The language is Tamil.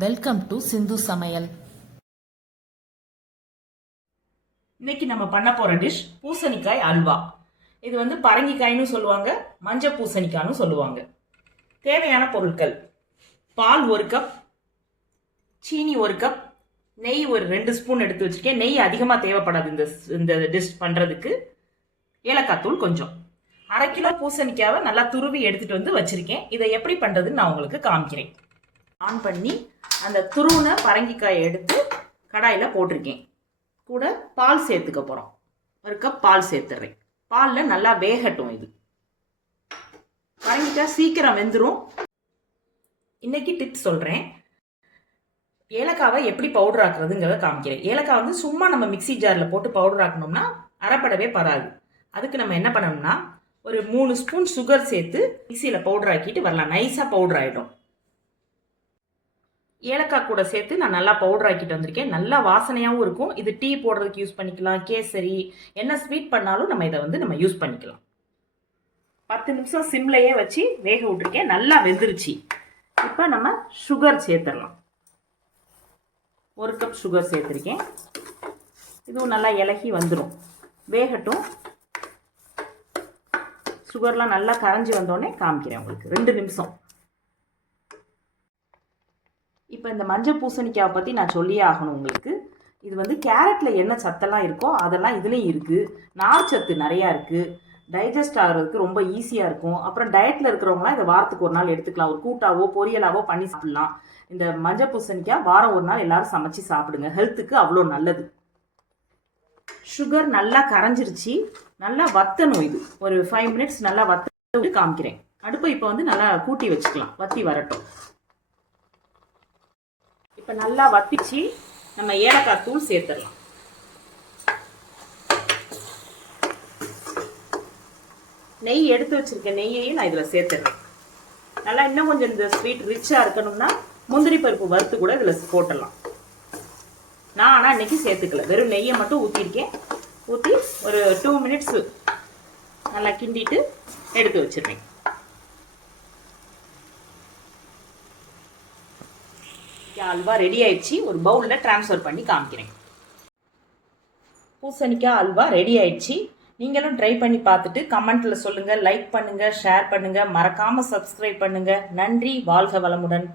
வெல்கம் டு சிந்து சமையல். இன்னைக்கு நம்ம பண்ண போற டிஷ் பூசணிக்காய் அல்வா. இது வந்து பரங்கிக்காய்னு சொல்லுவாங்க, மஞ்சள் பூசணிக்காய்னு சொல்லுவாங்க. தேவையான பொருட்கள்: பால் 1 கப், சீனி 1 கப், நெய் ஒரு 2 ஸ்பூன் எடுத்து வச்சிருக்கேன். நெய் அதிகமாக தேவைப்படாது இந்த டிஷ் பண்றதுக்கு. ஏலக்காய் தூள் கொஞ்சம். 1/2 கிலோ பூசணிக்காவை நல்லா துருவி எடுத்துட்டு வந்து வச்சிருக்கேன். இதை எப்படி பண்றதுன்னு நான் உங்களுக்கு காமிக்கிறேன். ஆன் பண்ணி அந்த துருவின பரங்கிக்காயை எடுத்து கடாயில் போட்டிருக்கேன். கூட பால் சேர்த்துக்க போகிறோம். 1 கப் பால் சேர்த்துறேன். பாலில் நல்லா வேகட்டும். இது பரங்கிக்காய் சீக்கிரம் வெந்துடும். இன்னைக்கு டிப்ஸ் சொல்கிறேன். ஏலக்காவை எப்படி பவுடர் ஆக்குறதுங்கிறத காமிக்கிறேன். ஏலக்காய் வந்து சும்மா நம்ம மிக்சி ஜாரில் போட்டு பவுடர் ஆக்கணும்னா அரைப்படவே படாது. அதுக்கு நம்ம என்ன பண்ணணும்னா ஒரு 3 ஸ்பூன் சுகர் சேர்த்து மிக்சியில் பவுடர் ஆக்கிட்டு வரலாம். நைஸாக பவுடர் ஆகிடும். ஏலக்காய் கூட சேர்த்து நான் நல்லா பவுடர் ஆக்கிட்டு வந்திருக்கேன். நல்லா வாசனையாகவும் இருக்கும். இது டீ போடுறதுக்கு யூஸ் பண்ணிக்கலாம். கேசரி என்ன ஸ்வீட் பண்ணாலும் நம்ம இதை வந்து நம்ம யூஸ் பண்ணிக்கலாம். 10 நிமிஷம் சிம்லையே வச்சு வேக விட்டுருக்கேன். நல்லா வெந்துருச்சு. இப்போ நம்ம சுகர் சேர்த்துடலாம். 1 கப் சுகர் சேர்த்துருக்கேன். இதுவும் நல்லா இலகி வந்துடும். வேகட்டும். சுகர்லாம் நல்லா கரைஞ்சி வந்தோடனே காமிக்கிறேன் உங்களுக்கு. 2 நிமிஷம். இப்போ இந்த மஞ்சள் பூசணிக்காவை பற்றி நான் சொல்லியே ஆகணும் உங்களுக்கு. இது வந்து கேரட்டில் என்ன சத்தெல்லாம் இருக்கோ அதெல்லாம் இதுலேயும் இருக்குது. நார் சத்து நிறையா இருக்குது. டைஜஸ்ட் ஆகிறதுக்கு ரொம்ப ஈஸியாக இருக்கும். அப்புறம் டயட்டில் இருக்கிறவங்களாம் இதை வாரத்துக்கு 1 நாள் எடுத்துக்கலாம். ஒரு கூட்டாவோ பொரியலாவோ பண்ணி சாப்பிடலாம். இந்த மஞ்சள் பூசணிக்காய் வாரம் 1 நாள் எல்லாரும் சமைச்சு சாப்பிடுங்க. ஹெல்த்துக்கு அவ்வளோ நல்லது. சுகர் நல்லா கரைஞ்சிருச்சு. நல்லா வத்தணும். இது ஒரு 5 மினிட்ஸ் நல்லா வத்த காமிக்கிறேன். அடுப்பை இப்போ வந்து நல்லா கூட்டி வச்சுக்கலாம். வத்தி வரட்டும். இப்போ நல்லா வத்திச்சு. நம்ம ஏலக்காய் தூள் சேர்த்துடலாம். நெய் எடுத்து வச்சிருக்க நெய்யையும் நான் இதில் சேர்த்துடுறேன். நல்லா இன்னும் கொஞ்சம் இந்த ஸ்வீட் ரிச்சாக இருக்கணும்னா முந்திரி பருப்பு வறுத்து கூட இதில் போட்டுடலாம். நான் ஆனால் இன்னைக்கு சேர்த்துக்கல. வெறும் நெய்யை மட்டும் ஊற்றிருக்கேன். ஊற்றி ஒரு 2 மினிட்ஸ் நல்லா கிண்டிட்டு எடுத்து வச்சிடுறேன். அல்வா ரெடி ஆயிடுச்சு. ஒரு பவுலில் ட்ரான்ஸ்ஃபர் பண்ணி காமிக்கிறேன். பூசணிக்காய் அல்வா ரெடி ஆயிடுச்சு. நீங்களும் ட்ரை பண்ணி பார்த்துட்டு கமெண்ட்டில் சொல்லுங்கள். லைக் பண்ணுங்கள், ஷேர் பண்ணுங்கள், மறக்காமல் சப்ஸ்கிரைப் பண்ணுங்கள். நன்றி. வாழ்க வளமுடன்.